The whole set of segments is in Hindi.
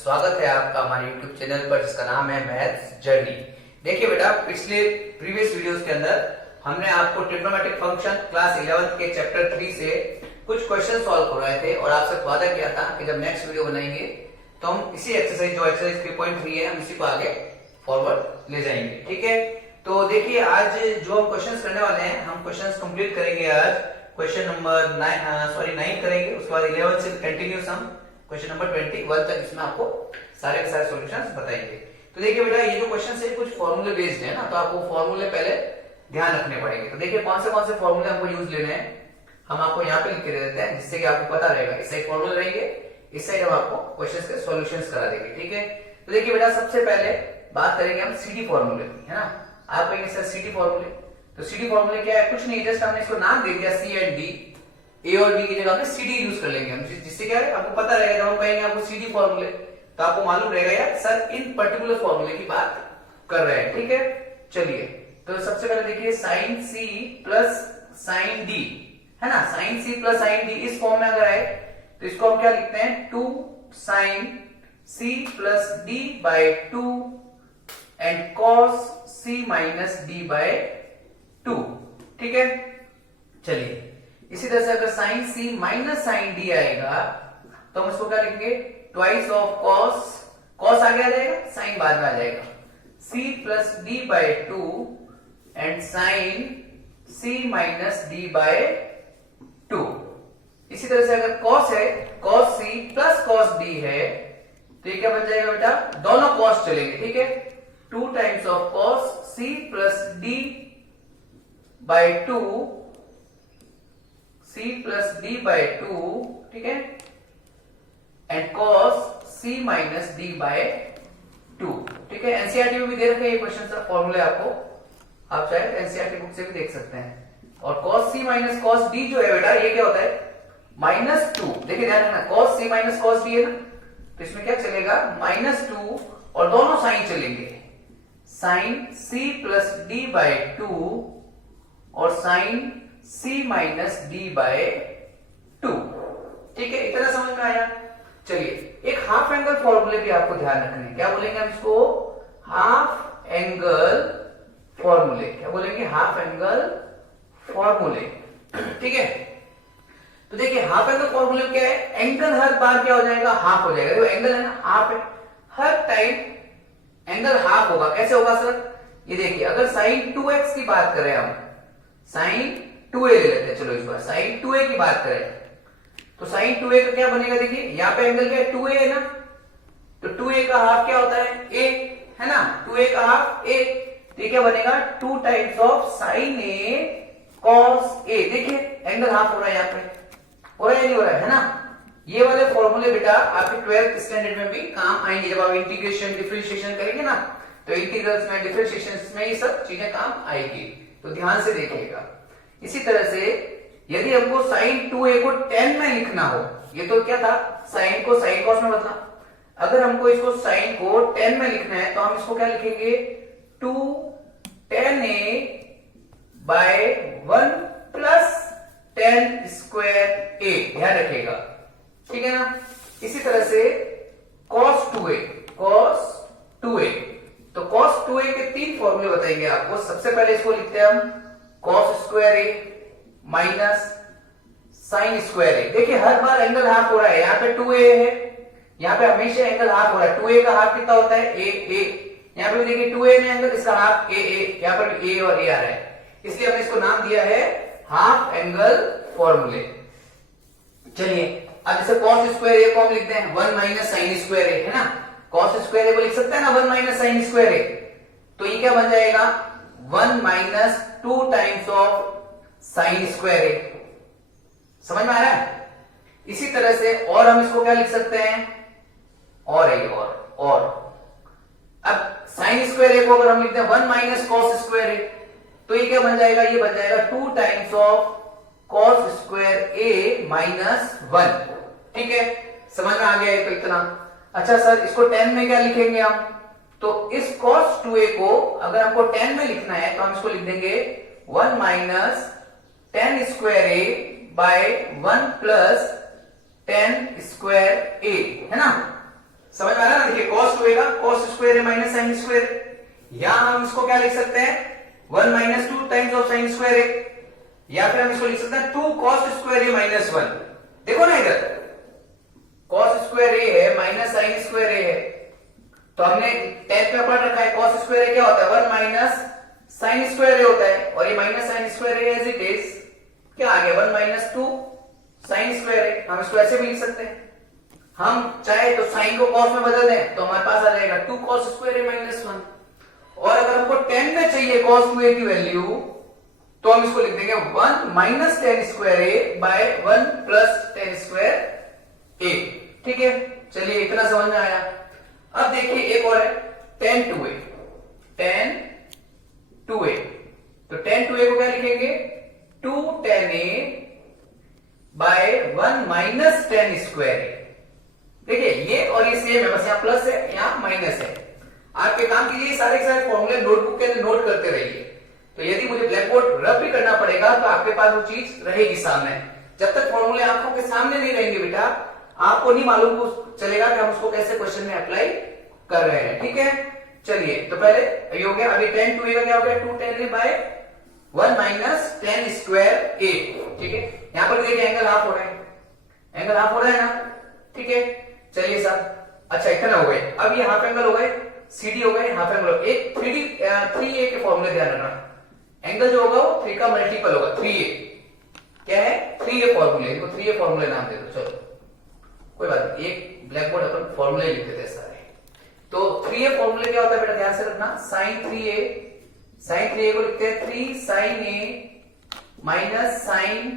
स्वागत है आपका हमारे YouTube चैनल पर जिसका नाम है मैथ्स जर्नी। देखिए बेटा, पिछले प्रीवियस वीडियोस के अंदर हमने आपको ट्रिग्नोमेट्रिक फंक्शन क्लास 11 के चैप्टर 3 से कुछ क्वेश्चन सॉल्व करवाए थे और आपसे वादा किया था कि जब नेक्स्ट वीडियो बनाएंगे तो हम इसी एक्सरसाइज जो एक्सरसाइज 3.3 है हम इसी को आगे फॉरवर्ड ले जाएंगे। ठीक है, तो देखिए आज जो हम क्वेश्चन करने वाले हैं, हम क्वेश्चन कंप्लीट करेंगे। आज क्वेश्चन नंबर 9 करेंगे, उसके बाद 11 से कंटिन्यूस हम क्वेश्चन नंबर 21 तक इसमें आपको सारे के सारे सॉल्यूशंस बताएंगे। तो देखिए बेटा, ये जो क्वेश्चन है कुछ फॉर्मूले बेस्ड है ना, तो आपको फॉर्मूले पहले ध्यान रखने पड़ेंगे। तो देखिए कौन से फॉर्मूले हमको यूज लेने हैं, हम आपको यहाँ पे लिख के दे देते हैं जिससे कि आपको पता रहेगा। इस साइड फॉर्मूले रहेंगे, इस साइड हम आपको क्वेश्चन के सॉल्यूशंस करा देंगे। ठीक है, तो देखिए बेटा, सबसे पहले बात करेंगे हम सीडी फॉर्मूले की, है ना। आप कहेंगे सर सीडी फॉर्मूले, तो सीडी फॉर्मूले क्या है? कुछ नहीं, जस्ट हमने इसको नाम दे दिया सी एंड डी, ए और बी की जगह हमने सीडी यूज कर लेंगे हम, जिससे क्या है आपको पता रहेगा। जब हम कहेंगे आपको सीडी फॉर्मूले तो आपको मालूम रहेगा यार सर इन पर्टिकुलर फॉर्मूले की बात कर रहे हैं। ठीक है, चलिए तो सबसे पहले देखिए sine C plus sine D, है ना। Sine C plus sine D इस फॉर्म में अगर आए तो इसको हम क्या लिखते हैं? 2 sine C plus D by 2 and cos C minus D by 2। ठीक है, चलिए इसी तरह से अगर sine C minus sine D आएगा तो हम इसको क्या लिखेंगे? ट्वाइस ऑफ कॉस, कॉस आगे आ जाएगा, साइन बाद में आ जाएगा, C plus D by 2 and sine C minus D by 2। इसी तरह से अगर कॉस है, cos C plus cos D है, तो ये क्या बन जाएगा बेटा? दोनों कॉस चलेंगे। ठीक है, 2 times of cos C plus D by 2, C plus D by 2, ठीक है, and cos C minus D by 2। ठीक है, एनसीईआरटी में भी दे रखे ये क्वेश्चन का फॉर्मूले आपको, आप चाहे एनसीईआरटी बुक से भी देख सकते हैं। और cos C minus cos D जो है बेटा, ये क्या होता है? -2। देखिए ध्यान रखना, cos C minus cos D है ना, तो इसमें क्या चलेगा? -2 और दोनों साइन चलेंगे, sine C plus D by 2 और sine C minus D by 2। ठीक है, इतना समझ में आया। चलिए एक हाफ एंगल फॉर्मूले भी आपको ध्यान रखने हैं। क्या बोलेंगे हम इसको? हाफ एंगल फॉर्मूले। क्या बोलेंगे? हाफ एंगल फॉर्मूले। ठीक है, तो देखिए हाफ एंगल फॉर्मूले क्या है? एंगल हर बार क्या हो जाएगा? हाफ हो जाएगा। देखो एंगल है ना, हाफ है, हर टाइम एंगल हाफ होगा। कैसे होगा सर? ये देखिए, अगर साइन 2x की बात करें हम, साइन 2a ले लेते हैं, चलो इस बार साइन 2a की बात करें तो साइन 2a का क्या बनेगा? देखिए यहाँ पे एंगल क्या है? 2a है ना, तो 2a का हाफ क्या होता है? a, है ना। 2a का हाफ a, तो ये क्या बनेगा? 2 times of sign a cos a। देखिए एंगल हाफ हो रहा है, यहाँ पे हो रहा है नहीं हो रहा है ना। ये वाले फॉर्मूले बेटा आपके 12th स्टैंडर्ड में भी काम आएंगे। जब आप इंटीग्रेशन डिफरेंशिएशन करेंगे ना, तो इंटीग्रल्स में डिफरेंशिएशन में ये सब चीजें काम आएगी, तो ध्यान से देखिएगा। इसी तरह से यदि हमको साइन 2a को 10 में लिखना हो, ये तो क्या था? साइन को साइन कॉस में बदला। अगर हमको इसको साइन को 10 में लिखना है तो हम इसको क्या लिखेंगे? 2 10a bye 1 plus 10 square a। ध्यान रखिएगा, ठीक है ना। इसी तरह से cos 2a, cos 2a, तो cos 2a के 3 फॉर्मूले बताएंगे आपको। सबसे पहले इसको लिखते हैं हम cos square a minus sine square a। देखिए हर बार एंगल हाफ हो रहा है, यहाँ पे 2a है, यहाँ पे हमेशा एंगल हाफ हो रहा है। 2a का हाफ कितना होता है? a। यहाँ पे भी देखिए 2a में एंगल, इसका हाफ a, यहाँ पर भी a और a आ रहा है, इसलिए हमने इसको नाम दिया है हाफ एंगल फॉर्मूले। चलिए अब जैसे cos स्क्वायर a को हम लिखते हैं 1 माइनस साइन स्क्वायर a, है ना। cos स्क्वायर a को लिख सकते हैं ना 1 माइनस साइन स्क्वायर a, तो ये क्या बन जाएगा? 1 minus 2 times of sine square a। समझ में आ रहा है? इसी तरह से और हम इसको क्या लिख सकते हैं? और अब साइन स्क्वायर a को अगर हम लिखते हैं 1 माइनस कॉस स्क्वायर a, तो ये क्या बन जाएगा? ये बन जाएगा 2 times of cos square a minus 1। ठीक है, समझ में आ गया है तो इतना। अच्छा सर इसको 10 में क्या लिखेंगे हम? तो इस cos 2a को अगर हमको 10 में लिखना है तो हम इसको लिख देंगे 1 minus 10 square a by 1 plus 10 square a, है ना। समझ में आ रहा है ना? देखिए cos 2a का cos स्क्वायर है माइनस साइन स्क्वायर है, या हम इसको क्या लिख सकते हैं 1 minus 2 times of sine square है, या फिर हम इसको लिख सकते हैं 2 cos स्क्वायर ए माइनस 1। देखो ना इधर cos स्क्वायर ए है माइनस साइन स्क्वायर ए है, तो हमने 10th में पढ़ रखा है cos स्क्वायर ए क्या होता है 1 माइनस साइन स्क्वायर ए होता है, और ये minus sine square A as it is क्या आ गया 1 माइनस 2 साइन स्क्वायर ए। हम इसको ऐसे भी लिख सकते हैं, हम चाहे तो साइन को cos में बदल दें तो हमारे पास आ जाएगा 2 cos स्क्वायर ए माइनस 1, और अगर हमको 10 में चाहिए cos 2a की वैल्यू तो हम इसको लिख देंगे 1 minus tan square A bye 1 plus ten square A. ठीक है, चलिए इतना समझ में आया। अब देखिए एक और है tan 2a, tan 2a, तो tan 2a को क्या लिखेंगे 2 tan a by 1 minus tan square A. देखिए ये और ये सेम है, बस यहाँ प्लस है यहाँ माइनस है। आपके काम के लिए सारे के सारे फॉर्मूले नोटबुक के अंदर नोट करते रहिए, तो यदि मुझे ब्लैक बोर्ड रब भी करना पड़ेगा तो आपके पास वो चीज रहेगी सामने। जब तक फॉर्मूले आंखों के सामने नहीं रहेंगे बेटा, आपको नहीं मालूम चलेगा कि हम उसको कैसे क्वेश्चन में अप्लाई कर रहे हैं। ठीक है, चलिए तो पहले ये हो गया, अभी tan 2a का क्या हो गया 2 tan a by 1 minus tan square A. ठीक है, यहां पर देखिए एंगल हाफ हो रहा है, एंगल हाफ हो रहा है ना। ठीक है, चलिए सर, अच्छा इतना हो गए, अब ये हाफ एंगल हो गए, CD हो गए, हाफ एंगल। एक 3a के फॉर्मूले ध्यान रखना, एंगल जो होगा वो 3 का मल्टीपल होगा, 3a क्या है 3a फॉर्मूले, इनको 3a फॉर्मूले नाम दे दो। चलो कोई बात नहीं, एक ब्लैक बोर्ड अपन फॉर्मूले लिख देते हैं सारे। तो 3a फॉर्मूले क्या होता है बेटा, ध्यान से रखना, साइन 3a को लिखते हैं 3 साइन a माइनस साइन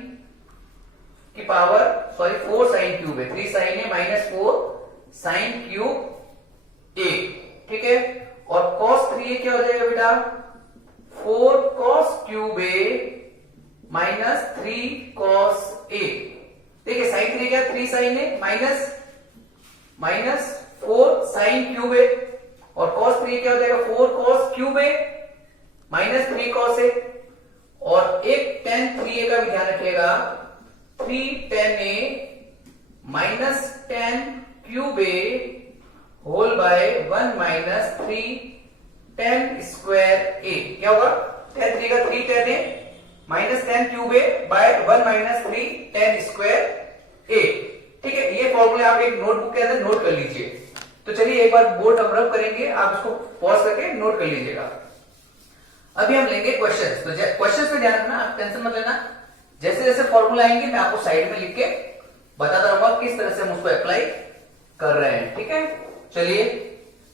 की पावर 4 साइन क्यूब है, 3 sine a minus 4 sine cube a। ठीक है, और cos 3a क्या हो जाएगा बेटा 4 cos cube a minus 3 cos a। देखिए साइन 3 क्या 3 sine a minus 4 sine cube a, और cos 3 क्या हो जाएगा 4 cos cube a minus 3 cos a, और एक tan 3a का भी ध्यान रखिएगा 3 tan a minus tan cube a whole by 1 minus 3 tan square a। क्या होगा tan 3 का 3 tan a minus tan cube a by 1 minus 3 tan square a। ठीक है, ये फॉर्मूले आप एक नोटबुक के अंदर नोट कर लीजिए। तो चलिए एक बार बोर्ड हम रब करेंगे, आप इसको पॉज करके नोट कर लीजिएगा। अभी हम लेंगे क्वेश्चंस, तो क्वेश्चंस पे ध्यान रखना, आप टेंशन मत लेना, जैसे जैसे फॉर्मूला आएंगे मैं आपको साइड में लिख के बताता रहूंगा किस तरह से हम उसको अप्लाई कर रहे हैं। ठीक है, चलिए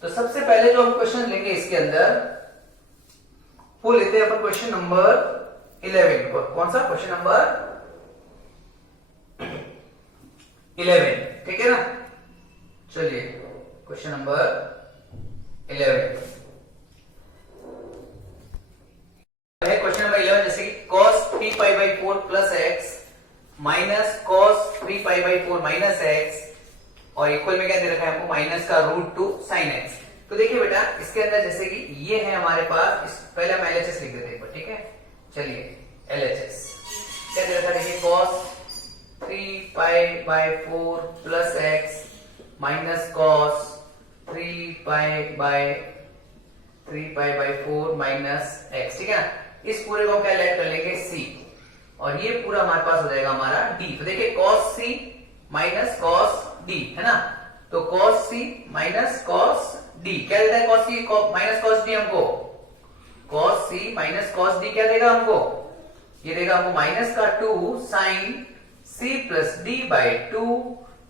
तो सबसे पहले जो हम क्वेश्चन लेंगे इसके अंदर वो लेते हैं अपन क्वेश्चन नंबर 11 को। कौन सा क्वेश्चन नंबर 11? ठीक है ना, चलिए क्वेश्चन नंबर 11 है। क्वेश्चन नंबर 11 जैसे कि cos 3 pi by 4 plus x minus cos 3 pi by 4 minus x, और इक्वल में क्या दे रखा है हमको माइनस का रूट 2 साइन एक्स। तो देखिए बेटा इसके अंदर जैसे कि ये है हमारे पास, इस पहले हम LHS लिख देते हैं। ठीक है, चलिए LHS क्या दे रखा है, देखिए cos 3 pi by 4 plus x minus cos 3 pi by 4 minus x. ठीक है ना, इस पूरे को क्या लेट कर लेंगे c, और ये पूरा हमारे पास हो जाएगा हमारा d। तो देखिए cos c minus cos d है ना, तो cos c minus cos d क्या देता है, cos c minus cos d हमको, cos c minus cos d क्या देगा हमको, ये देगा हमको माइनस का 2 sine c plus d by 2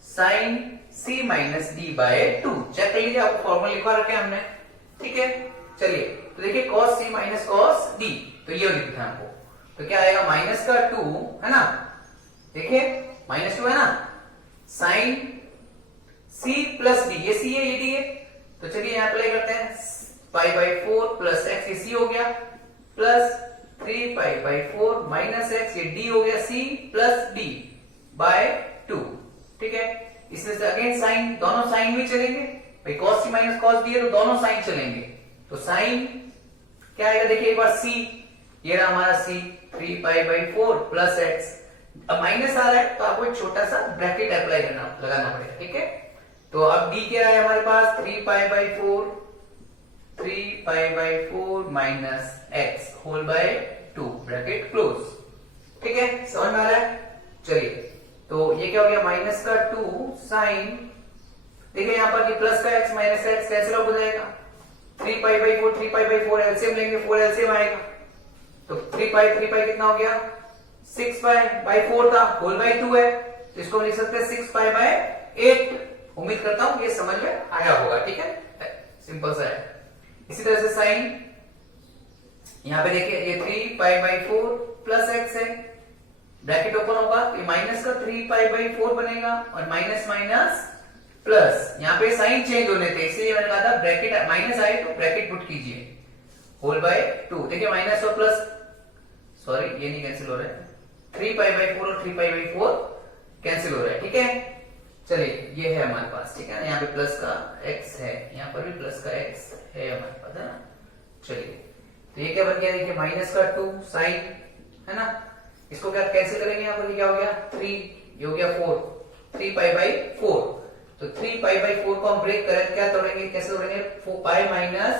sine c minus d by 2। Check कर लीजिए, आपको फॉर्मूला लिखवा रखे हमने। ठीक है, चलिए तो देखिए cos c minus cos d, तो ये लिखा है हमको, तो क्या आएगा माइनस का 2 है ना, देखिए माइनस 2 है ना, साइन c प्लस d, ये c है ये d है, तो चलिए यहां अप्लाई करते हैं, पाई बाई 4 प्लस एक्स, ये c हो गया, plus 3 pi by 4 minus x, ये d हो गया c प्लस d बाय 2। ठीक है, इसमें से अगेन साइन, दोनों साइन भी चलेंगे भाई, cos c minus cos d है तो दोनों साइन चलेंगे, तो साइन क्या आएगा, देखिए एक बार c, ये रहा हमारा c 3 pi by 4 plus x. अब माइनस आ रहा है तो आपको एक छोटा सा ब्रैकेट अप्लाई करना लगाना पड़ेगा। ठीक है, तो अब d क्या है हमारे पास 3 pi by 4 minus x whole by 2 bracket close. ठीक है, समझ में आ रहा है? चलिए, तो ये क्या हो गया माइनस का 2 साइन, देखिए यहां पर प्लस का x माइनस का x कैंसिल आउट हो जाएगा। 3 पाई बाई 4 एलसीएम लेंगे, 4 एलसीएम आएगा, तो 3 पाई कितना हो गया 6 पाई बाई 4 था, होल बाय 2 है, तो इसको हम लिख सकते हैं 6 पाई बाय 8। उम्मीद करता हूं ये समझ में आया होगा। ठीक है, सिंपल सा है। इसी तरह से साइन, यहां पे देखिए ये 3 पाई बाई 4 प्लस x है, ब्रैकेट ओपन होगा तो ये माइनस का 3 पाई बाई 4 बनेगा और माइनस माइनस प्लस, यहाँ पे साइन चेंज होने थे इसलिए मैंने कहा था ब्रैकेट माइनस आए तो ब्रैकेट पुट कीजिए, होल बाय 2। देखिए माइनस और प्लस, सॉरी ये नहीं कैंसिल हो रहा है, 3 पाई बाई 4 और 3 पाई बाई 4 कैंसिल हो रहा है। ठीक है, चलिए ये है हमारे पास। ठीक है, यहाँ पे प्लस का x है, यहाँ पर भी प्लस का x है हमारे पास, है ना। चलिए, तो ये क्या बन गया, देखिए माइनस का 2 साइन, है ना, इसको क्या कैंसिल करेंगे, यहाँ पर क्या हो गया 3, ये हो गया 4, 3 पाई बाई 4, तो 3 पाई बाई 4 को हम ब्रेक करें, क्या तोड़ेंगे, कैसे तोड़ेंगे, 4 पाई माइनस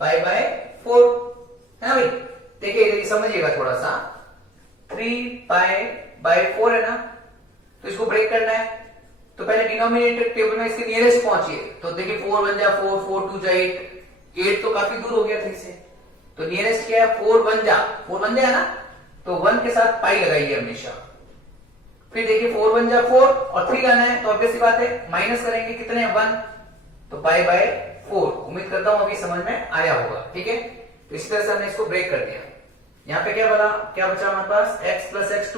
पाई बाय 4, है ना भाई। देखिए समझिएगा थोड़ा सा, 3 पाई बाय 4 है ना, तो इसको ब्रेक करना है, तो पहले डिनोमिनेटर टेबल में इसके नियरेस्ट पहुंचिए, तो देखिए 4 1 जा 4, 4 2 जा 8 तो काफी दूर हो गया 3 से, तो नियरेस्ट क्या है 4 1 जा है ना, तो 1 के साथ पाई लगाइए हमेशा। फिर देखिए 4 1 जा 4 और 3 लाना है, तो ऑब्वियस सी बात है माइनस करेंगे, कितने 1, तो पाई बाय 4। उम्मीद करता हूं अभी समझ में आया होगा। ठीक है, तो इसी तरह से हमने इसको ब्रेक कर दिया। यहाँ पे क्या बचा हमारे पास, x plus x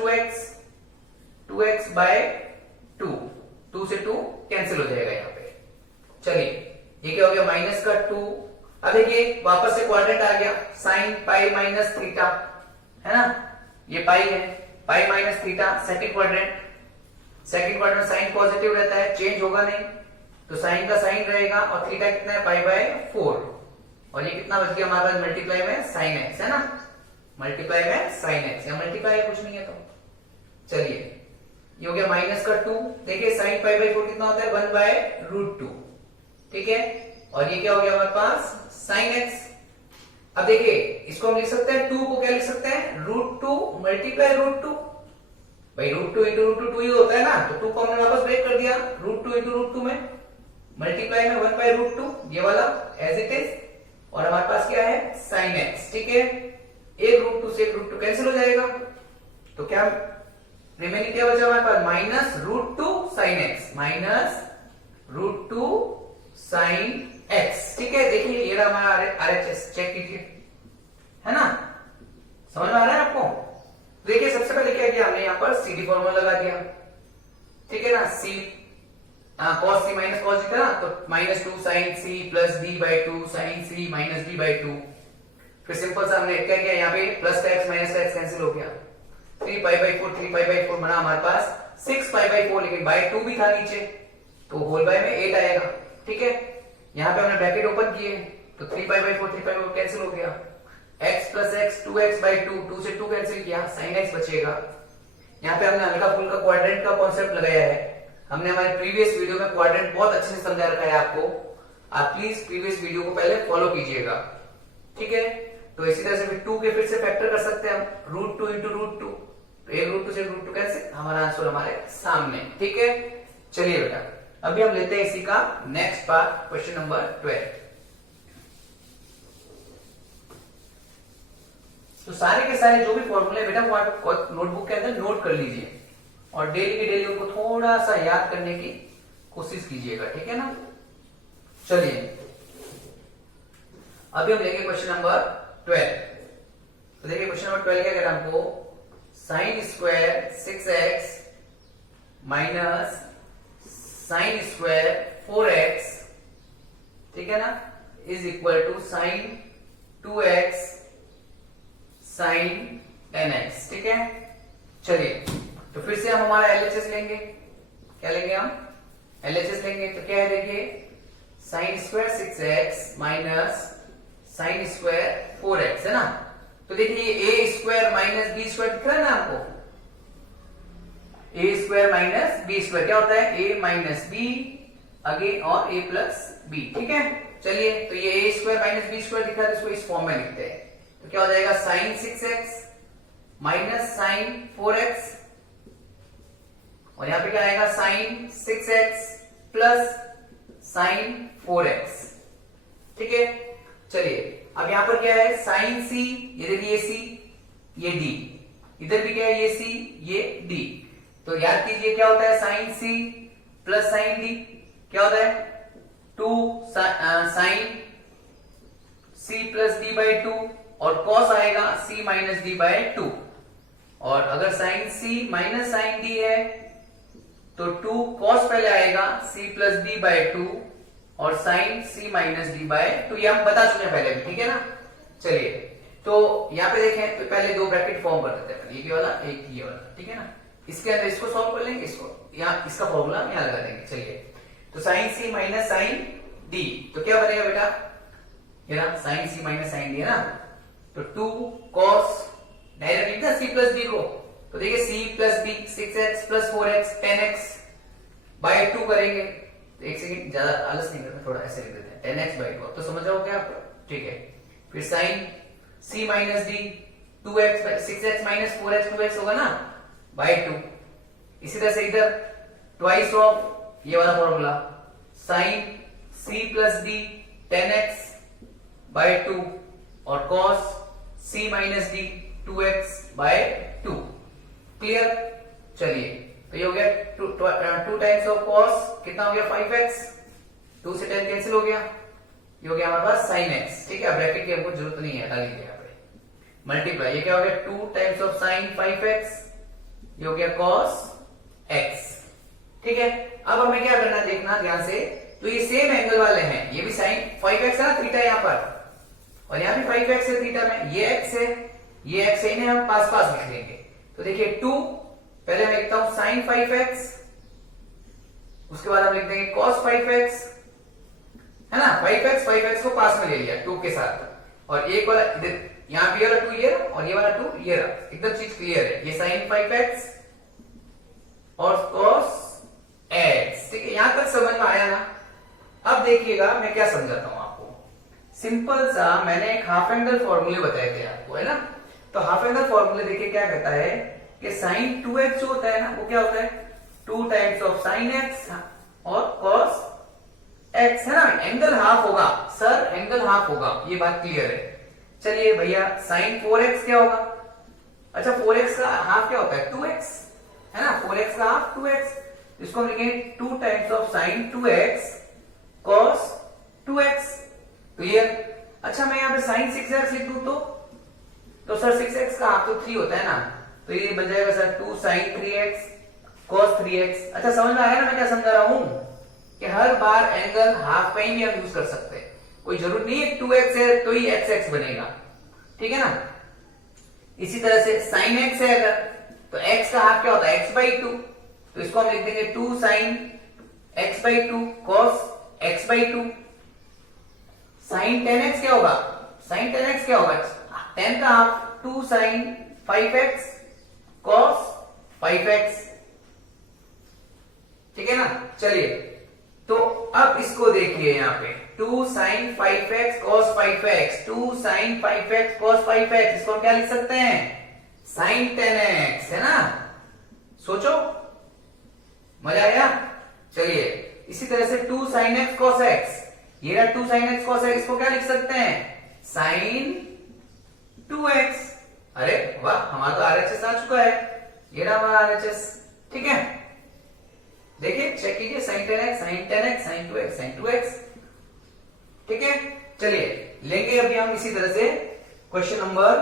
2x by 2 से 2 कैंसिल हो जाएगा यहाँ पे। चलिए, ये क्या हो गया माइनस का 2, अब देखिए वापस से क्वाड्रेंट आ गया, साइन पाई माइनस थीटा, है ना, ये पाई है, pi minus theta, second quadrant sine positive रहता है, चेंज होगा नहीं, तो साइन का साइन रहेगा और थीटा कितना है पाई बाय 4, और ये कितना बच गया हमारे पास मल्टीप्लाई में साइन एक्स, है ना, मल्टीप्लाई में साइन एक्स, या मल्टीप्लाई है कुछ नहीं है तो। चलिए, ये हो गया माइनस का 2, देखिए साइन पाई बाय 4 कितना होता है 1 बाय रूट 2। ठीक है, और ये क्या हो गया हमारे पास साइन एक्स। अब देखिए इसको हम लिख सकते हैं 2 को क्या लिख सकते हैं रूट 2 मल्टीप्लाई रूट 2, भाई रूट 2 इंटू रूट 2 ही होता है ना, तो 2 को हमने वापस ब्रेक कर दिया, रूट 2 इंटू रूट 2 में, मल्टीप्लाई में 1 बाय रूट 2, ये वाला एज इट इज, और हमारे पास क्या है साइन एक्स। ठीक है, एक रूट 2 से एक रूट 2 कैंसिल हो जाएगा, तो क्या रिमेनिंग क्या बचा हमारे पास minus root 2 sine x, minus root 2 sine x. ठीक है, देखिए ये हमारा आरएचएस चेक कीजिए, है ना, समझ में आ रहा है आपको। देखिए सबसे पहले क्या किया हमने, यहाँ पर सीडी फॉर्मूला लगा दिया, ठीक है ना, C cos C minus cos D था ना, तो minus 2 sine C plus D by 2 sine C minus D by 2। फिर सिंपल सा हमने क्या किया, यहाँ पे प्लस का एक्स माइनस का एक्स कैंसिल हो गया, 3 पाई बाई 4 बना हमारे पास 6 पाई बाई 4, लेकिन बाई 2 भी था नीचे, तो होल बाय में 8 आएगा। ठीक है, यहाँ पे हमने ब्रैकेट ओपन किए, तो 3 पाई बाई 4 कैंसिल हो गया, x plus x 2x by 2 से 2 कैंसिल किया, साइन एक्स बचेगा। यहाँ पे हमने हल्का फुल्का क्वाड्रेंट का कॉन्सेप्ट लगाया है, हमने हमारे प्रीवियस वीडियो में क्वाड्रेंट बहुत अच्छे से समझा रखा है आपको, आप प्लीज प्रीवियस वीडियो को पहले फॉलो कीजिएगा। ठीक है, तो इसी तरह से फिर 2 के फिर से फैक्टर कर सकते हैं हम, रूट 2 इंटू रूट 2, तो एक रूट 2 से रूट 2 कैसे, हमारा आंसर हमारे सामने। ठीक है, चलिए बेटा अभी हम लेते हैं इसी का नेक्स्ट पार्ट, क्वेश्चन नंबर 12। तो सारे के सारे जो भी फॉर्मूले बेटा वो आप नोटबुक के अंदर नोट कर लीजिए और डेली की डेली उनको थोड़ा सा याद करने की कोशिश कीजिएगा। ठीक है ना, चलिए अभी हम लेंगे क्वेश्चन नंबर 12। तो देखिए क्वेश्चन नंबर 12 क्या कह रहा है हमको, sine square 6x minus sine square 4x, ठीक है ना, is equal to sine 2x sine 10x। ठीक है, चलिए तो फिर से हम हमारा एलएचएस लेंगे, क्या लेंगे हम एलएचएस लेंगे, तो क्या है देखिए sine square 6x minus sine square 4x, है ना। तो देखिए ये a square minus B square दिख रहा है ना आपको, a square minus B square क्या होता है, a माइनस बी अगेन और a प्लस बी, ठीक है। चलिए, तो ये a square minus B square दिखा है, तो इसको इस फॉर्म में लिखते हैं। तो क्या हो जाएगा, sign 6x minus sign 4x, और यहां पे क्या आएगा, sign 6x plus sign 4x, ठीक है। चलिए, अब यहां पर क्या है, साइन c, ये देखिए ये c, ये d, इधर भी क्या है, ये c, ये d। तो याद कीजिए क्या होता है, sine c plus sine d क्या होता है, 2 sine c plus d by 2, और कॉस आएगा c माइनस d बाई 2। और अगर sine c minus sine d है तो 2 कॉस पहले आएगा c प्लस d बाई 2 और sine c minus d by 2, ये हम बता चुके हैं पहले भी, ठीक है ना। चलिए, तो यहाँ पे देखें तो पहले दो ब्रैकेट फॉर्म कर देते हैं, ये वाला एक ये वाला, ठीक है ना। इसके अंदर इसको सॉल्व कर लेंगे, इसको यहाँ इसका फॉर्मूला यहाँ लगा देंगे। चलिए, तो sine c minus sine d, तो क्या बनेगा बेटा, ये ना sine c minus sine d है ना, तो 2 कॉस, डायरेक्ट लिखना c प्लस d को, तो देखिए c plus d 6x plus 4x 10x by 2 करेंगे। तो एक सेकंड, ज्यादा आलस नहीं करना, थोड़ा ऐसे लिख देते हैं 10x बाई 2, तो समझ रहे हो क्या आप, ठीक है। फिर sine c minus d 2x 6x minus 4x 2x होगा ना बाई 2। इसी तरह से इधर ट्वाइस ऑफ ये वाला formula, sine c plus d 10x by 2 और cos c minus d 2x by 2, clear. चलिए, तो ये हो गया 2 टाइम्स ऑफ कॉस, कितना हो गया 5x, 2 से 10 कैंसिल हो गया, ये हो गया हमारे पास साइन x, ठीक है। ब्रैकेट की हमको जरूरत नहीं है, हटा लीजिए यहाँ पे, मल्टीप्लाई, ये क्या हो गया 2 टाइम्स ऑफ साइन 5x, ये हो गया कॉस x, ठीक है। अब हमें क्या करना है, देखना ध्यान से, तो ये सेम एंगल वाले हैं, ये भी साइन 5x है ना, थीटा यहाँ पर, और यहाँ भी 5x है थीटा में, ये x है, ये x है, इन्हें हम पास पास लिख देंगे। तो देखिए 2, पहले मैं लिखता हूं साइन 5x, उसके बाद हम लिख देंगे cos 5x, है ना, 5x को पास में ले लिया 2 के साथ, और एक वाला इधर, यहां भी वाला 2 ये रहा, और ये वाला 2 ये रहा, एकदम चीज क्लियर है। ये साइन 5x और cos x, ठीक है, यहां तक समझ में आया ना। अब देखिएगा मैं क्या समझाता हूं आपको, सिंपल सा मैंने एक हाफ एंगल फॉर्मूले बताए थे आपको, है ना। तो हाफ एंगल फॉर्मूले देखिए क्या कहता है कि साइन 2x जो होता है ना, वो क्या होता है 2 टाइम्स ऑफ साइन x और cos x, है ना। एंगल हाफ होगा सर, एंगल हाफ होगा, ये बात क्लियर है। चलिए भैया, साइन 4x क्या होगा, अच्छा 4x का हाफ क्या होता है 2x, है ना, 4x का हाफ 2x, इसको हम लिखेंगे 2 times of sign 2x cos 2x, clear. अच्छा, मैं यहाँ पे साइन 6x लिख दूं तो सर 6x का हाफ तो 3 होता है ना, तो ये बन जाएगा sir 2 sign 3x cos 3x। अच्छा, समझ में आया ना मैं क्या समझा रहा हूं, कि हर बार एंगल हाफ का ही भी हम यूज कर सकते हैं, कोई जरूरत नहीं है 2x है तो ही xx बनेगा, ठीक है ना। इसी तरह से साइन x है अगर, तो x का हाफ क्या होता है x बाई 2, तो इसको हम लिख देंगे 2 sine x by 2 cos x by 2। Sine 10x क्या होगा, साइन 10x क्या होगा, 10 का half 2 sign 5x cos 5x, ठीक है ना। चलिए, तो अब इसको देखिए यहाँ पे 2 sign 5x cos 5x, 2 sign 5x cos 5x, इसको हम क्या लिख सकते हैं, साइन 10x, है ना। सोचो, मजा आया। चलिए, इसी तरह से 2 साइन x cos x, ये रहा 2 साइन x cos x, इसको क्या लिख सकते हैं, साइन 2x। अरे वाह, हमारा तो RHS आ चुका है, ये रहा हमारा RHS, ठीक है। देखिए, चेक कीजिए, sign 10x sign 10x sign 2x sign 2x, ठीक है। चलिए, लेंगे अभी हम इसी तरह से क्वेश्चन नंबर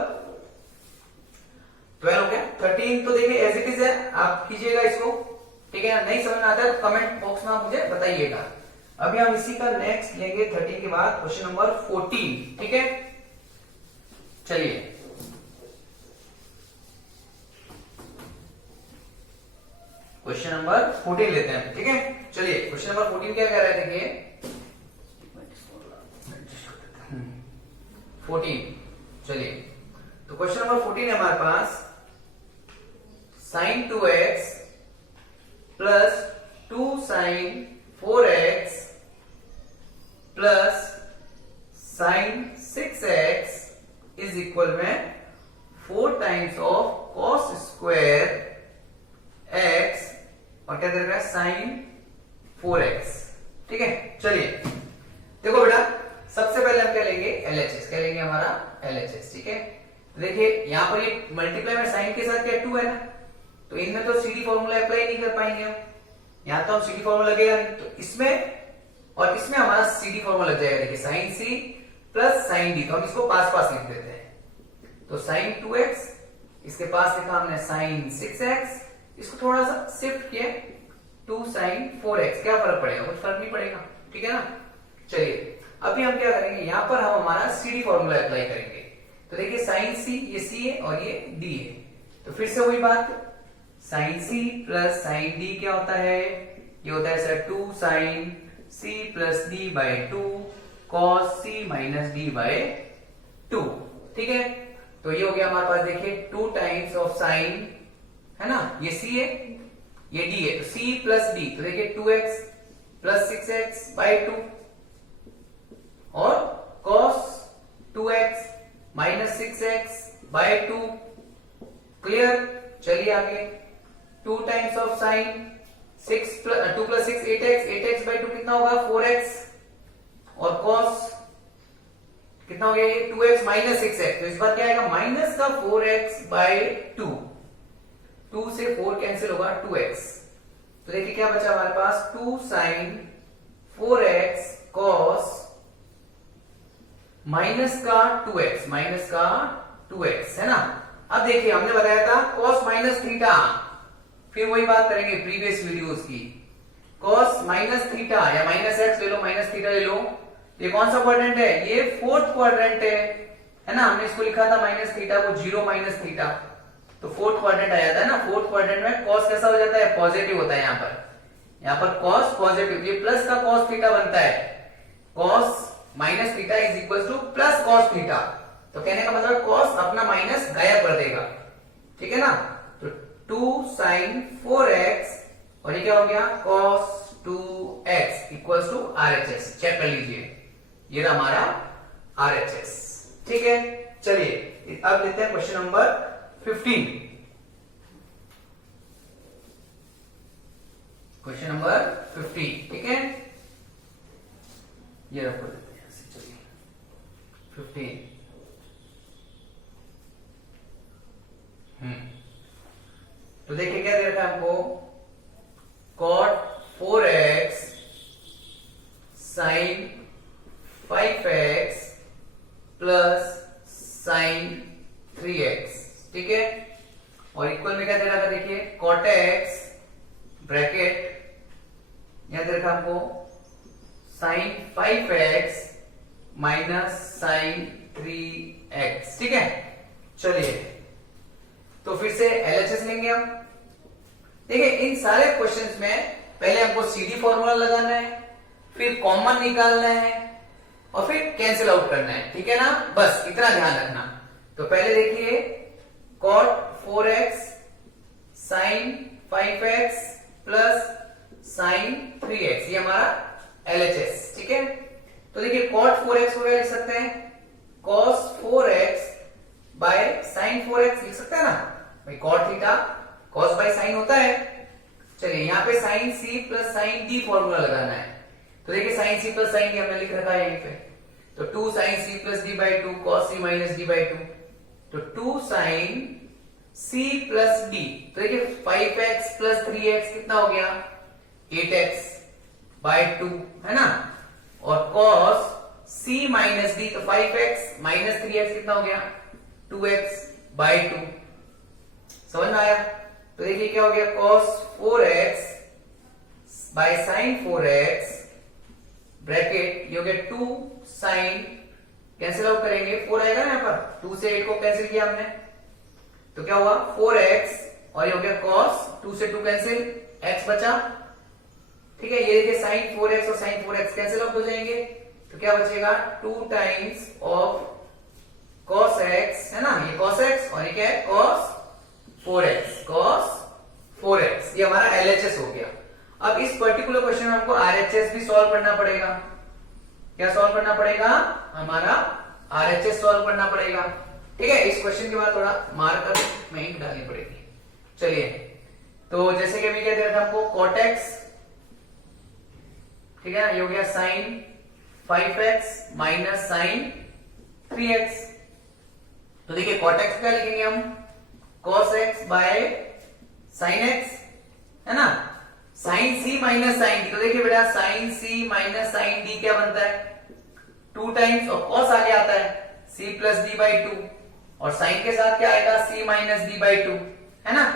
12 हो गया। 13 तो देखिए एज इट इज है, आप कीजिएगा इसको, ठीक है। नहीं समझ में आता है तो कमेंट बॉक्स में आप मुझे बताइएगा। अभी हम इसी का नेक्स्ट लेंगे 13 के बाद क्वेश्चन नंबर 14, ठीक है। चलिए, क्वेश्चन नंबर 14 लेते हैं, ठीक है। चलिए, क्वेश्चन नंबर 14 क्या कह रहे हैं, देखिए 14। चलिए, तो क्वेश्चन नंबर 14 है हमारे पास, sine 2x plus 2 sine 4x plus sine 6x is equal में 4 times of cos square x और क्या दे रखा है साइन 4x। ठीक है, चलिए देखो बेटा, सबसे पहले हम क्या लेंगे LHS, क्या लेंगे हमारा LHS। ठीक है, तो देखिए यहां पर ये मल्टीप्लाई में साइन के साथ क्या 2 है ना, तो इनमें तो CD फॉर्मूला अप्लाई नहीं कर पाएंगे हम, यहां तो हम CD फॉर्मूला लगेगा नहीं, तो इसमें और इसमें हमारा CD फॉर्मूला लग जाएगा। देखिए sine C plus sine D, तो हम इसको पास पास लिख देते हैं, तो साइन 2x, इसके पास लिखा हमने साइन 6x, इसको थोड़ा सा शिफ्ट किया 2 साइन 4x, क्या फर्क पड़ेगा, कुछ फर्क नहीं पड़ेगा। ठीक है ना, चलिए अभी हम क्या करेंगे, यहां पर हम हमारा CD फॉर्मूला अप्लाई करेंगे। तो देखिए साइन C, ये C है और ये D है, तो फिर से वही बात, sine C plus sine D क्या होता है, ये होता है sir 2 sine C plus D by 2 cos C minus D by 2। ठीक है, तो ये हो गया हमारे पास, देखिए 2 टाइम्स ऑफ साइन, है ना, ये C है ये D है, तो C प्लस D, तो देखिए 2x प्लस 6x बाय 2 और cos 2x minus 6x bye 2। Clear, चलिए आगे, 2 times of sine 2 plus 6 8x, 8x by 2 कितना होगा 4x और cos कितना हो गया ये 2x माइनस 6x, तो इस बार क्या आएगा माइनस का 4x बाय 2, 2 से 4 कैंसिल होगा 2x, तो देखिए क्या बचा हमारे पास 2 साइन 4x cos माइनस का 2x, माइनस का 2x है ना। अब देखिए हमने बताया था cos माइनस थीटा, फिर वही बात करेंगे प्रीवियस वीडियोस की, cos माइनस थीटा या माइनस x ले लो माइनस थीटा ले लो, ये कौन सा क्वाड्रेंट है, ये 4th क्वाड्रेंट है ना, हमने इसको लिखा था माइनस थीटा को 0 माइनस थीटा, तो 4th क्वाड्रेंट आ जाता है ना, 4th क्वाड्रेंट में cos कैसा हो जाता है, पॉजिटिव होता है, यहाँ पर cos पॉजिटिव, ये प्लस का cos थीटा बनता है, cos minus theta is equal two plus cos theta, तो कहने का मतलब cos अपना माइनस गायब कर देगा। ठीक है ना, तो 2 साइन 4x और ये क्या हो गया cos 2x equals to RHS, check कर लीजिए, ये रहा हमारा RHS। ठीक है, चलिए अब लेते हैं क्वेश्चन नंबर 15। क्वेश्चन नंबर 15, ठीक है, ये रखो देते हैं, चलिए 15। तो देखिए क्या दे रखा है हमको, cot 4x sin 5x plus sin 3x। ठीक है, और इक्वल में क्या दे रखा, देखिए cot x ब्रैकेट यहां दे रखा हमको sin 5x minus sin 3x। ठीक है, चलिए तो फिर से LHS लेंगे हम। देखिए इन सारे क्वेश्चंस में पहले हमको CD फॉर्मूला लगाना है, फिर कॉमन निकालना है और फिर कैंसिल आउट करना है। ठीक है ना, बस इतना ध्यान रखना। तो पहले देखिए cot 4x sin 5x plus sin 3x, ये हमारा LHS। ठीक है, तो देखिए cot 4x को क्या लिख सकते हैं, cos 4x bye sin 4x लिख सकते हैं ना भाई, cot theta cos by sin होता है। चलिए यहाँ पे sin C plus sin D formula लगाना है, तो देखिए sin C plus sin D हमने लिख रखा है यहीं पे, तो 2 sin C plus D by 2 cos C minus D by 2, तो 2 sin C प्लस D, तो देखिए 5x प्लस 3x कितना हो गया 8x बाय 2 है ना, और cos C माइनस D, तो 5x माइनस 3x कितना हो गया 2x बाय 2। समझ में आया, तो देखिए क्या हो गया cos 4x bye sin 4x bracket, ये हो गया 2 sin, कैंसिल आउट करेंगे 4 आएगा ना यहाँ पर, 2 से 8 को कैंसिल किया हमने, तो क्या हुआ 4x और ये हो गया cos, 2 से 2 कैंसिल, x बचा। ठीक है, ये देखिए sin 4x और sin 4x कैंसिल आउट हो जाएंगे, तो क्या बचेगा 2 टाइम्स ऑफ cos x है ना, ये cos x और ये क्या है cos 4x, cos 4x, ये हमारा LHS हो गया। अब इस पर्टिकुलर क्वेश्चन में हमको RHS भी सॉल्व करना पड़ेगा। क्या सॉल्व करना पड़ेगा, हमारा आरएचएस सॉल्व करना पड़ेगा। ठीक है, इस क्वेश्चन के बाद थोड़ा मार्कर में इंक डालनी पड़ेगी। चलिए, तो जैसे कि अभी क्या दे रखा हमको, कॉटेक्स, ठीक है, ये हो गया sign 5x minus sine 3x। तो देखिए कॉटेक्स क्या लिखेंगे हम, cos x by sine x, है ना। Sine c minus sine D, तो देखिए बेटा sine c minus sine D क्या बनता है, 2 टाइम्स, और cos आगे आता है c प्लस डी बाई 2, और साइन के साथ क्या आएगा c माइनस डी बाई 2, है ना।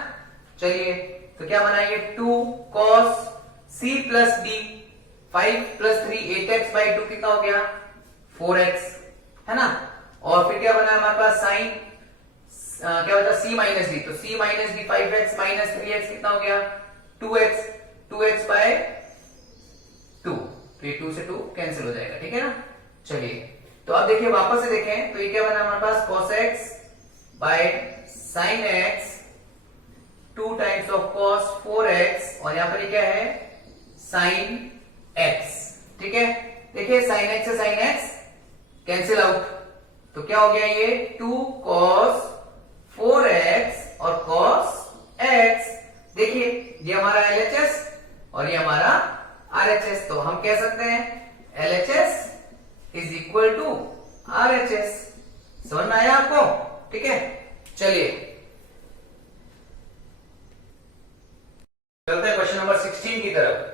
चलिए, तो क्या बनाएंगे, 2 cos c plus D, 5 plus 3 8x by 2 कितना हो गया, 4x, है ना। और फिर क्या बना हमारे पास साइन, क्या होता है c माइनस डी, तो c minus D 5x minus 3x कितना हो गया, 2x, 2x बाय 2, तो ये 2 से 2 कैंसिल हो जाएगा, ठीक है ना। चलिए, तो अब देखिए वापस से देखें, तो ये क्या बना हमारे पास, cos x by sin x, 2 times of cos 4x, और यहां पर ये क्या है, sin x, ठीक है। देखिए sin x से sin x कैंसिल आउट, तो क्या हो गया ये 2 cos 4x और cos x। देखिए ये हमारा LHS और ये हमारा RHS, तो हम कह सकते हैं LHS is equal to RHS। समझ में आया आपको, ठीक है। चलिए चलते हैं क्वेश्चन नंबर 16 की तरफ।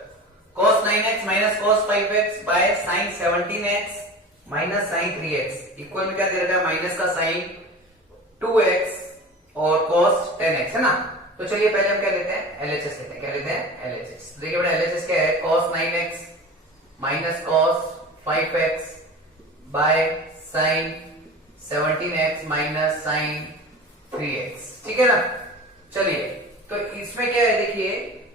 cos 9x minus cos 5x by sin 17x minus sine 3x equal में क्या दे रखा है, माइनस का साइन 2x और cos 10x, है ना। तो चलिए पहले हम क्या लेते हैं, LHS लेते हैं। क्या लेते हैं, LHS। देखिए बेटा LHS क्या है, cos 9x minus cos 5x by sine 17x minus sine 3x, ठीक है ना। चलिए, तो इसमें क्या है, देखिए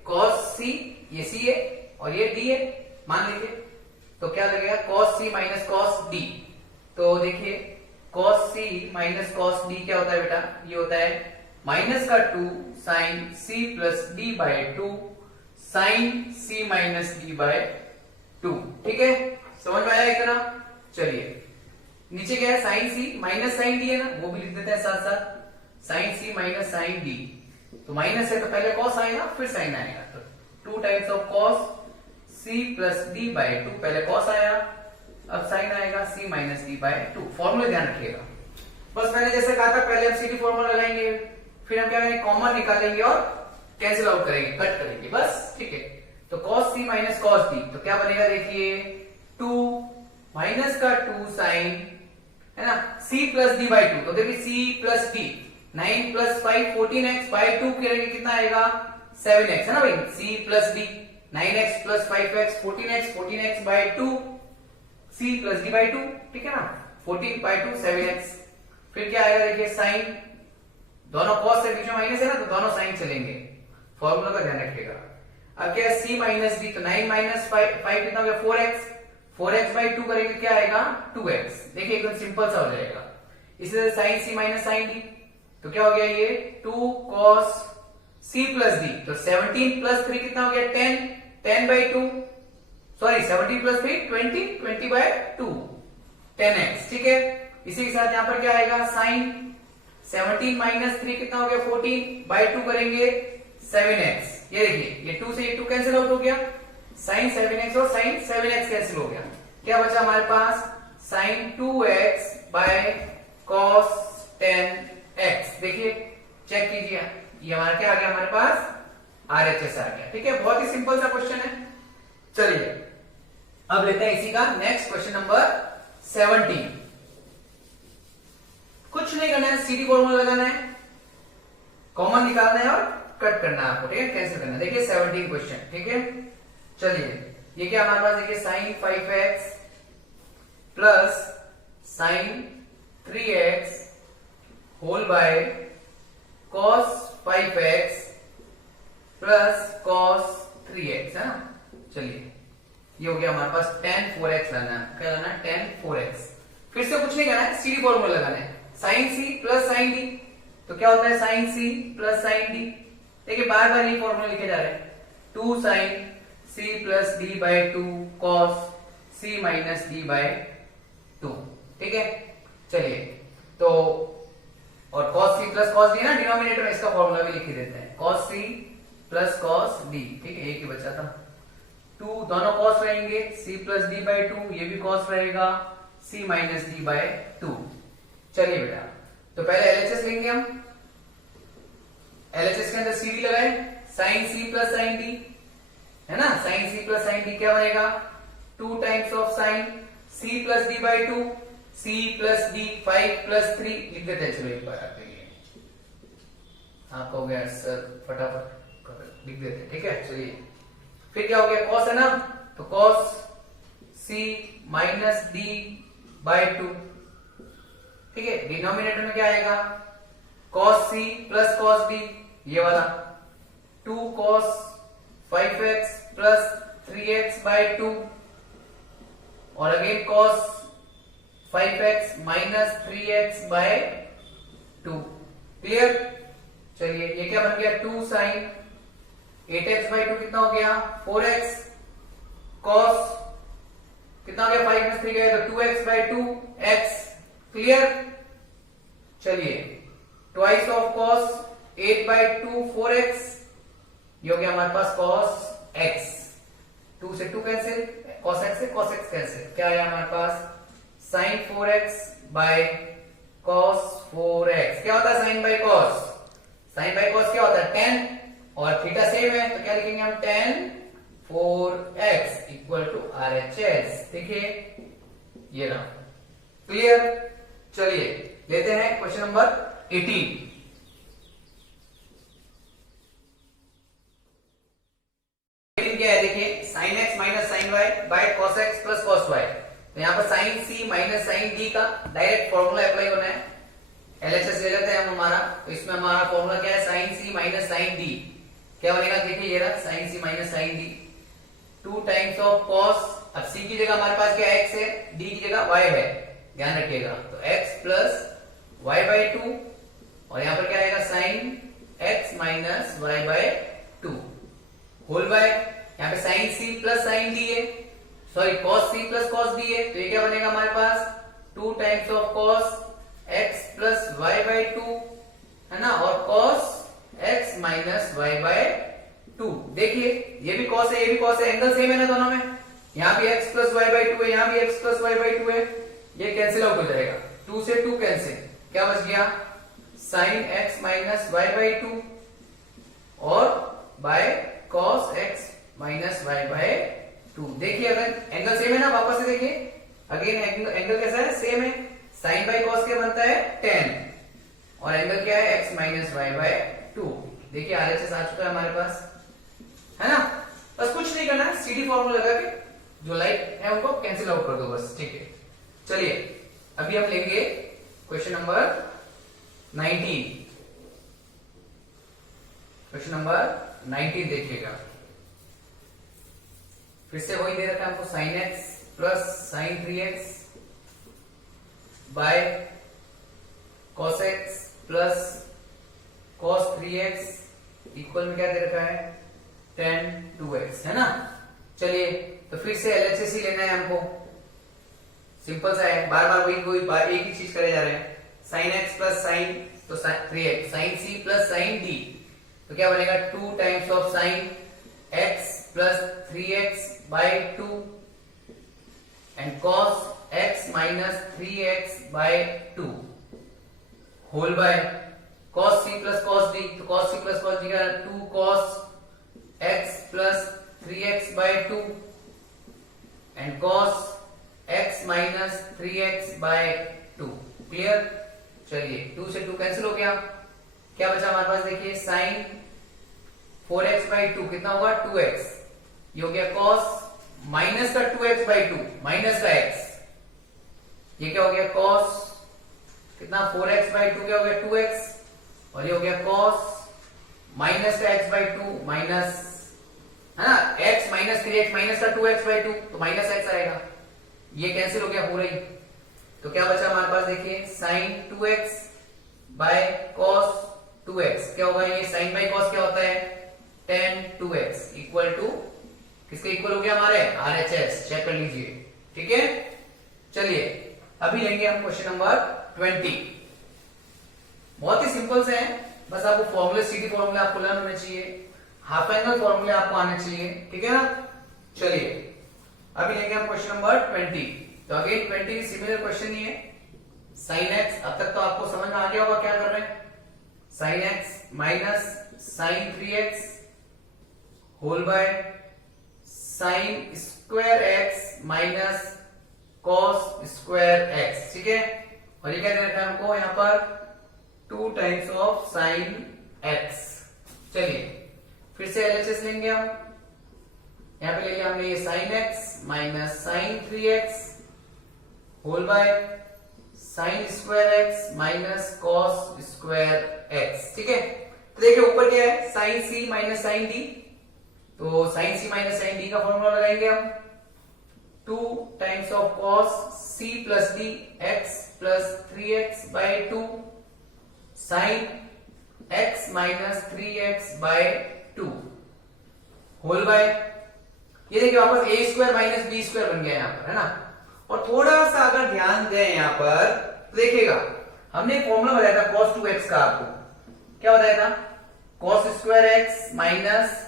cos c, ये c है और ये d है, मान लीजिए, तो क्या लगेगा cos c minus cos d। तो देखिए cos c minus cos d क्या होता है बेटा, ये होता है माइनस का 2 sine c plus d by 2 sine c minus d by 2, ठीक है। समझ में आया इतना। चलिए नीचे क्या है, sine c minus sine d है ना, वो भी लिख देते हैं साथ साथ, sine c minus sine d। तो माइनस है तो पहले cos आएगा फिर साइन आएगा, तो 2 times of cos c plus D by 2, पहले cos आया, अब साइन आएगा c minus D by 2। Formula ध्यान रखिएगा, बस मैंने जैसे कहा था पहले हम सीधी फॉर्मूला लगाएंगे, फिर हम क्या करेंगे, कॉमन निकालेंगे और कैंसिल आउट करेंगे, कट करेंगे, बस, ठीक है। तो cos c minus cos d, तो क्या बनेगा, देखिए 2 माइनस का 2 साइन, है ना, c प्लस डी बाई 2, तो देखिए c plus D, 9 plus 5 14x by 2 करेंगे कितना आएगा, 7x, है ना भाई, c plus D 9x plus 5x 14x by 2 c plus D by 2, ठीक है ना, 14 बाई 2 7x। फिर क्या आएगा, देखिए साइन, दोनों cos से बीच में माइनस है ना, तो दोनों साइन चलेंगे, फॉर्मूला का ध्यान रखिएगा। अब क्या है, c माइनस डी, तो 9 माइनस 5 कितना हो गया, 4x, 4x बाई 2 करेंगे क्या आएगा, 2x। देखिए एकदम सिंपल सा हो जाएगा। इसी तरह sine c minus sine D, तो क्या हो गया ये 2 cos c प्लस डी, तो 17 प्लस 3 कितना हो गया, 10, 10 by 2, sorry 17 plus 3 20, 20 by 2, 10x, ठीक है। इसी के साथ यहां पर क्या आएगा, साइन 17 माइनस 3 कितना हो गया, 14 बाई 2 करेंगे 7x। ये देखिए ये 2 से ये 2 कैंसिल आउट हो गया, साइन 7x और साइन 7x कैंसिल हो गया, क्या बचा हमारे पास, sine 2x bye cos 10x। देखिए चेक कीजिए, ये हमारा क्या आ गया, हमारे पास RHS आ गया, ठीक है। बहुत ही सिंपल सा क्वेश्चन है। चलिए अब लेते हैं इसी का नेक्स्ट क्वेश्चन नंबर 17। कुछ नहीं करना है, सीधी फॉर्मूला लगाना है, कॉमन निकालना है और कट करना है आपको, ठीक है, कैसे करना है। देखिए 17 क्वेश्चन, ठीक है। चलिए ये क्या हमारे पास, देखिए sine 5x plus sine 3x whole by cos 5x plus cos 3x, है ना। चलिए ये हो गया हमारे पास tan 4x लाना है, क्या लाना है, tan 4x। फिर से कुछ नहीं करना है, सीधी फॉर्मूला लगाना है, sine c plus sine d, तो क्या होता है sine c plus sine d। देखिए बार बार ये फॉर्मूला लिखे जा रहे हैं, 2 sine c plus d by 2 cos c minus D by 2। ठीक है, चलिए तो और cos c plus cos d ना डिनोमिनेटर में, इसका फॉर्मूला भी लिख देते हैं, cos c plus cos d। ठीक है, एक ही बचा था, 2 दोनों cos रहेंगे, c प्लस d बाय 2, ये भी cos रहेगा, c माइनस d बाय 2। चलिए बेटा, तो पहले LHS लेंगे हम। LHS के अंदर cd लगाए, sin c plus sin d है ना, sin c plus sin d क्या बनेगा, 2 times of sin c plus d by 2, c plus d 5 plus 3 लिख देते हैं। चलो एक बार आपके लिए आपका हो गया सर, फटाफट लिख देते हैं। ठीक है, चलिए फिर क्या हो गया, cos है ना, तो cos c minus d by 2। ठीक है, डिनोमिनेटर में क्या आएगा, cos c plus cos d, ये वाला 2 cos 5x plus 3x by 2 और again cos 5x minus 3x by 2। Clear, चलिए ये क्या बन गया, 2 sin 8x बाय 2 कितना हो गया, 4x cos कितना हो गया, 5 में 3 गया तो 2x बाय 2x। क्लियर, चलिए twice of cos 8 by 2 4x, ये हो गया हमारे पास cos x, 2 से 2 कैंसिल, cos x से cos x कैंसिल, क्या आया हमारे पास sin 4x bye cos 4x। क्या होता है sin by cos, sin by cos क्या होता है, tan, और थीटा सेम है तो क्या लिखेंगे हम, tan 4x equal to RHS। देखिए ये रहा, क्लियर। चलिए लेते हैं क्वेश्चन नंबर 18। क्या है, देखिए sin x minus sin y by cos x plus cos y। तो यहाँ पर sin c minus sin d का डायरेक्ट फॉर्मूला अप्लाई होना है। LHS ले लेते हैं हम हमारा, तो इसमें हमारा फॉर्मूला क्या है, sin c minus sin d क्या बनेगा, देखिए ये रहा sin c minus sin d, 2 times of cos, अब c की जगह हमारे पास क्या x है, d की जगह y है, ध्यान रखिएगा, तो x प्लस y बाय 2 और यहाँ पर क्या आएगा sin x minus y by 2 whole by, यहाँ पे sin c plus sin d है, sorry cos c plus cos d है, तो ये क्या बनेगा हमारे पास 2 times of cos x plus y by 2 है ना, और cos x minus y by 2। देखिए ये भी cos है, ये भी cos है, एंगल सेम है ना दोनों में, यहाँ भी x प्लस y बाय 2 है, यहाँ भी x प्लस y बाय 2 है, ये कैंसिल आउट हो जाएगा, 2 से 2 कैंसिल, क्या बच गया sin x minus y by 2 और by cos x minus y by 2। देखिए अगर एंगल सेम है ना, वापस से देखिए अगेन एंगल कैसा है, सेम है, sin बाय cos क्या बनता है tan और एंगल क्या है x माइनस y बाय 2। देखिए RHS आ चुका है हमारे पास, है ना, बस कुछ नहीं करना है, CD फॉर्मूला लगा के जो लाइक है उनको कैंसिल आउट कर दो बस। ठीक है, चलिए अभी हम लेंगे क्वेश्चन नंबर 19। क्वेश्चन नंबर 19 देखिएगा, फिर से वही दे रखा है हमको, sin x plus sin 3x by cos x plus cos 3x equal में क्या दे रखा है, tan 2x, है ना। चलिए तो फिर से LHS ही लेना है हमको, सिंपल सा है, बार बार वही एक ही चीज करे जा रहे हैं, sin x प्लस sin, तो 3x, sin c plus sin d, तो क्या बनेगा 2 times of sin x plus 3x by 2 and cos x minus 3x by 2 whole by cos c plus cos d, तो cos c plus cos d का 2 cos x plus 3x by 2 and cos x minus 3x by 2। Clear, चलिए 2 से 2 कैंसिल हो गया, क्या बचा हमारे पास, देखिए sin 4x बाय 2 कितना होगा 2x, ये हो गया cos माइनस का 2x बाय 2 माइनस का x, ये क्या हो गया cos कितना 4x बाय 2 क्या हो गया 2x, और ये हो गया cos माइनस का x बाय 2 माइनस, है ना, x माइनस 3x माइनस का 2x बाय 2 तो माइनस x आएगा, ये कैंसिल हो गया पूरा ही, तो क्या बचा हमारे पास, देखिए sin 2x bye cos 2x क्या होगा, ये sin बाय cos क्या होता है tan 2x इक्वल टू किसके इक्वल हो गया हमारे RHS, चेक कर लीजिए, ठीक है, चलिए अभी लेंगे हम क्वेश्चन नंबर 20। बहुत ही सिंपल से है, बस आपको फॉर्मूले, सीडी फॉर्मूले आपको लर्न होने चाहिए, हाफ एंगल फॉर्मूले आपको आने चाहिए, ठीक है ना। चलिए अभी लेंगे हम क्वेश्चन नंबर 20। तो अगेन 20 सिमिलर क्वेश्चन ही है। साइन एक्स, अब तक तो आपको समझ में आ गया होगा क्या कर रहे हैं। Sine x minus sine 3x whole by sine square X minus cos square X, ठीक है। और ये क्या दे रखा है हमको यहां पर 2 टाइम्स ऑफ साइन एक्स। चलिए फिर से एलएचएस लेंगे हम, यहां पे ले लिया हमने ये sine x minus sine 3x whole by sine square X minus cos square X, ठीक है। तो देखिए ऊपर क्या है, sine C minus sine D, तो sine C minus sine D का फॉर्मूला लगाएंगे हम 2 times of cos C plus D X plus 3x by 2 sine x minus 3x by 2 whole by, ये देखिए वापस A square minus B square बन गया यहां पर, है ना। और थोड़ा सा अगर ध्यान दें यहां पर तो देखिएगा हमने एक फॉर्मूला बताया था cos 2x का, आपको क्या बताया था, cos square x minus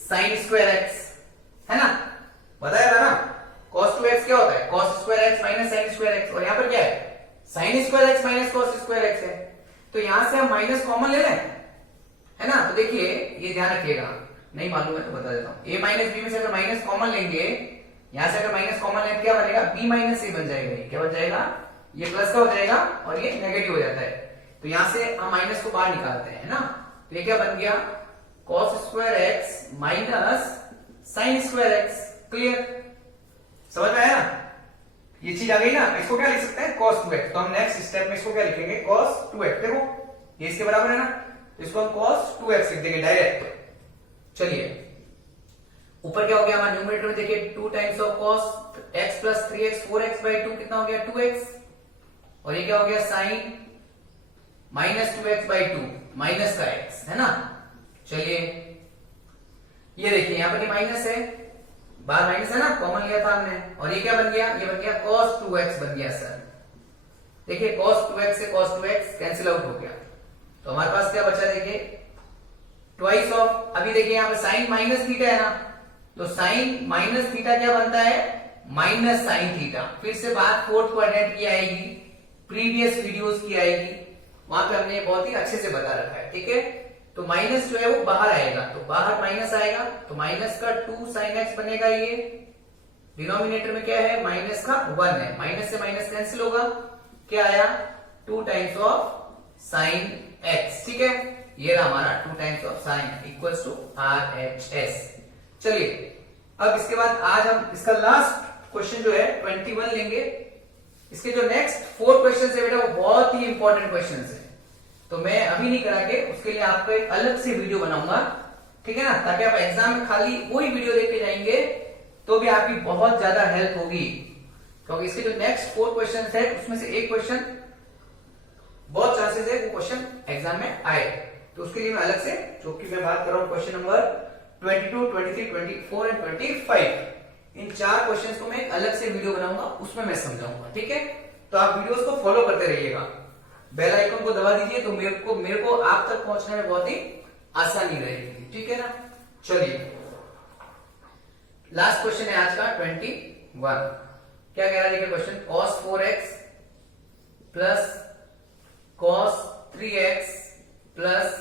sine square x, है ना, बताया था ना। cos 2x क्या होता है, cos square x minus sine square x, और यहां पर क्या है, sine square x minus cos square x है। तो यहां से हम माइनस कॉमन ले लें, है ना। तो देखिए ये ध्यान रखिएगा, नहीं मालूम है तो बता देता हूं। a माइनस बी में से अगर माइनस कॉमन लेंगे, यहां से अगर माइनस कॉमन लेंगे क्या बनेगा, b माइनस ए बन जाएगा। ये क्या बन जाएगा, ये प्लस का हो जाएगा और ये नेगेटिव हो जाता है। तो यहां से हम माइनस को बाहर निकालते हैं, है ना। तो ये क्या बन गया, cos square x minus sine square x। Clear, समझ में आया ना, ये चीज आ गई ना। इसको क्या लिख सकते हैं, cos 2x। तो हम नेक्स्ट स्टेप में इसको क्या लिखेंगे, cos 2x। देखो ये इसके बराबर है ना, तो इसको हम cos 2x लिख देंगे डायरेक्ट। चलिए ऊपर क्या हो गया हमारा न्यूमरेटर में, देखिए 2 times of cos x plus 3x 4x by 2 कितना हो गया 2x, और ये क्या हो गया sine minus 2x by 2 minus का x, है ना। चलिए ये देखिए यहां पर माइनस है, बाहर माइनस है ना, कॉमन लिया था हमने, और ये क्या बन गया, ये बन गया cos 2x बन गया सर। देखिए cos 2x से cos 2x कैंसिल आउट हो गया, तो हमारे पास क्या बचा, देखिए ट्वाइस ऑफ, अभी देखिए यहां पर साइन माइनस थीटा है ना, तो साइन माइनस थीटा क्या बनता है, माइनस साइन थीटा। फिर से बात फोर्थ क्वाड्रेंट की आएगी, प्रीवियस वीडियोस की आएगी, वहां पे हमने बहुत ही अच्छे से बता रखा है, ठीक है। तो माइनस जो है वो बाहर आएगा, तो बाहर माइनस आएगा, तो माइनस का 2 साइन एक्स बनेगा। ये डिनोमिनेटर में क्या है, माइनस का 1 है, माइनस से माइनस कैंसिल होगा, क्या आया 2 टाइम्स ऑफ साइन एक्स, ठीक है। ये रहा हमारा 2 times of sine equals to RHS। चलिए अब इसके बाद आज हम इसका लास्ट क्वेश्चन जो है 21 लेंगे। इसके जो नेक्स्ट 4 क्वेश्चन है बेटा वो बहुत ही इंपॉर्टेंट क्वेश्चन है, तो मैं अभी नहीं करा के उसके लिए आपको एक अलग से वीडियो बनाऊंगा, ठीक है ना, ताकि आप एग्जाम में खाली वही वीडियो देख के जाएंगे तो भी आपकी बहुत ज्यादा हेल्प होगी। क्योंकि इसके जो नेक्स्ट 4 क्वेश्चन है उसमें से एक क्वेश्चन बहुत चांसेस है वो क्वेश्चन एग्जाम में आए, तो उसके लिए मैं अलग से, जो कि मैं बात कर रहा हूं question number 22, 23, 24 and 25, in 4 questions को मैं एक अलग से वीडियो बनाऊंगा, उसमें मैं समझाऊंगा, ठीक है। तो आप वीडियोस को फॉलो करते रहिएगा, बेल आइकन को दबा दीजिए, तो मेरे को आप तक पहुंचने में बहुत ही आसानी रहेगी, ठीक है ना। चलिए लास्ट क्वेश्चन है आज का 21। क्या कह रहा है देखिए question, cos 4x plus cos 3x plus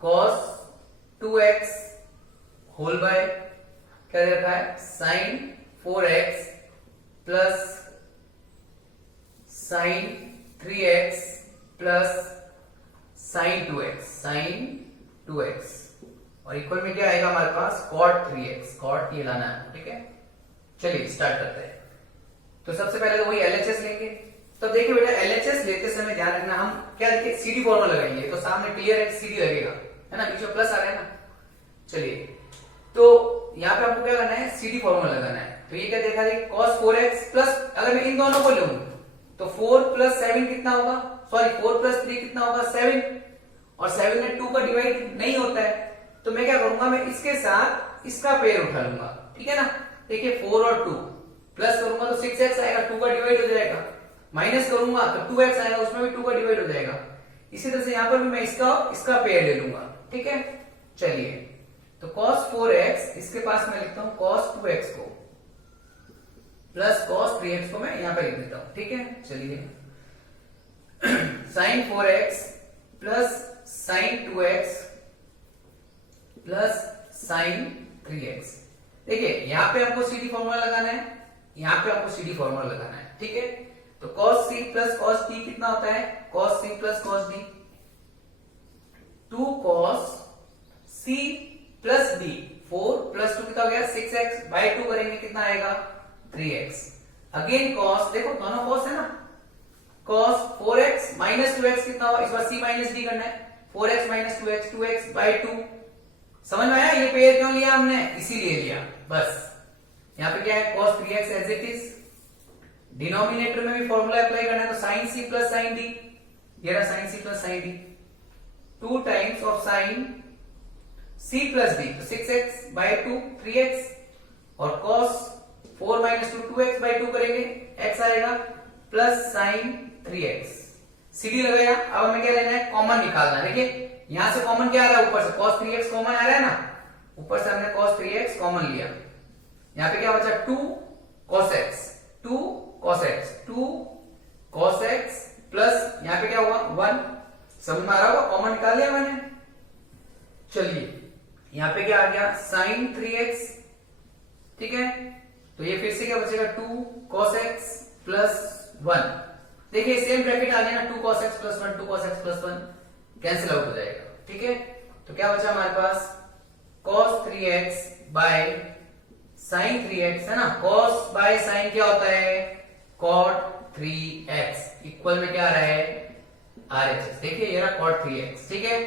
cos 2x whole by क्या दे रखा है, sine 4x plus sine 3x plus sine 2x, और इक्वल में क्या आएगा हमारे पास cot 3x, cot ये लाना है, ठीक है। चलिए स्टार्ट करते हैं। तो सबसे पहले तो वही LHS लेंगे। तो देखिए बेटा LHS लेते समय ध्यान रखना, हम क्या देखिए CD फॉर्मूला लगाएंगे, तो सामने क्लियर है CD लगेगा, है ना, बीच में प्लस आ रहा है ना। चलिए तो यहाँ पे आपको क्या करना है, CD फॉर्मूला लगाना है। तो ये क्या देखा देखिए cos 4x प्लस, अगर मैं इन दोनों को लूं तो 4 प्लस 7 कितना होगा, सॉरी 4 प्लस 3 कितना होगा 7, और 7 में 2 का डिवाइड नहीं होता है, तो मैं क्या करूंगा, मैं इसके साथ इसका पेयर उठा लूंगा, ठीक है ना। देखिए 4 और 2 प्लस करूंगा तो 6x आएगा, 2 का डिवाइड हो जाएगा, माइनस करूंगा तो 2x आएगा, उसमें भी 2 का डिवाइड हो जाएगा। इसी तरह से यहां पर भी मैं इसका पेयर ले लूंगा, ठीक है। चलिए तो cos 4x इसके पास मैं लिखता हूं cos 2x को प्लस cos 3x को मैं यहां पे लिख देता हूं, ठीक है। चलिए sin 4x plus sin 2x plus sin 3x। देखिए यहां पे हमको CD फॉर्मूला लगाना है, यहां पे हमको CD फॉर्मूला लगाना है, ठीक है। तो cos C plus cos D कितना होता है, cos C plus cos D 2 cos C plus D 4 plus 2 कितना हो गया 6x बाय 2 करेंगे कितना आएगा 3x। अगेन cos, देखो दोनों cos है ना, cos 4x माइनस 2x कितना हुआ, इस बार C माइनस D करना है, 4x minus 2x 2x by 2। समझ में आया ये पेयर क्यों लिया हमने, इसीलिए लिया बस। यहां पे क्या है cos 3x as it is, denominator में भी फॉर्मूला अप्लाई करना है तो sin C plus sin D, ये रहा sin C plus sin D 2 times of sin C plus D तो 6x बाय 2 3x और cos 4 माइनस 2 2x बाय 2 करेंगे x आएगा प्लस sin 3x। CD लगाया, अब हमें क्या लेना है कॉमन निकालना है। देखिए यहां से कॉमन क्या आ रहा है, ऊपर से cos 3x कॉमन आ रहा है ना, ऊपर से हमने cos 3x कॉमन लिया, यहां पे क्या बचा 2 cos x 2 cos x 2 cos x plus यहां पे क्या हुआ 1, समझ में आ रहा होगा, कॉमन निकाल लिया मैंने। चलिए यहां पे क्या आ गया sin 3x, ठीक है। तो ये फिर से क्या बचेगा 2 cos x प्लस 1। देखिए सेम ब्रैकेट आ गया ना, 2 cos x plus 1 2 cos x plus 1 cancel out हो जाएगा, ठीक है। तो क्या बचा हमारे पास cos 3x bye sin 3x है ना, cos बाय sin क्या होता है cot 3x इक्वल में क्या आ रहा है RHS। देखिए ये रहा cot 3x, ठीक है।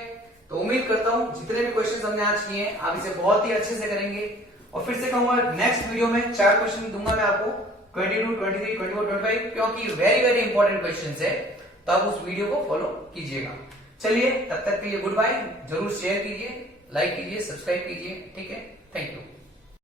तो उम्मीद करता हूं जितने भी क्वेश्चंस हमने आज किए हैं आप इसे बहुत ही अच्छे से करेंगे, और फिर से कहूंगा नेक्स्ट वीडियो में 4 क्वेश्चन दूंगा मैं आपको 22 23 24 25, क्योंकि वेरी वेरी इंपॉर्टेंट क्वेश्चंस है, तो आप उस वीडियो को फॉलो कीजिएगा। चलिए तब तक के लिए गुड बाय, जरूर शेयर कीजिए, लाइक कीजिए, सब्सक्राइब कीजिए, ठीक है। Thank you.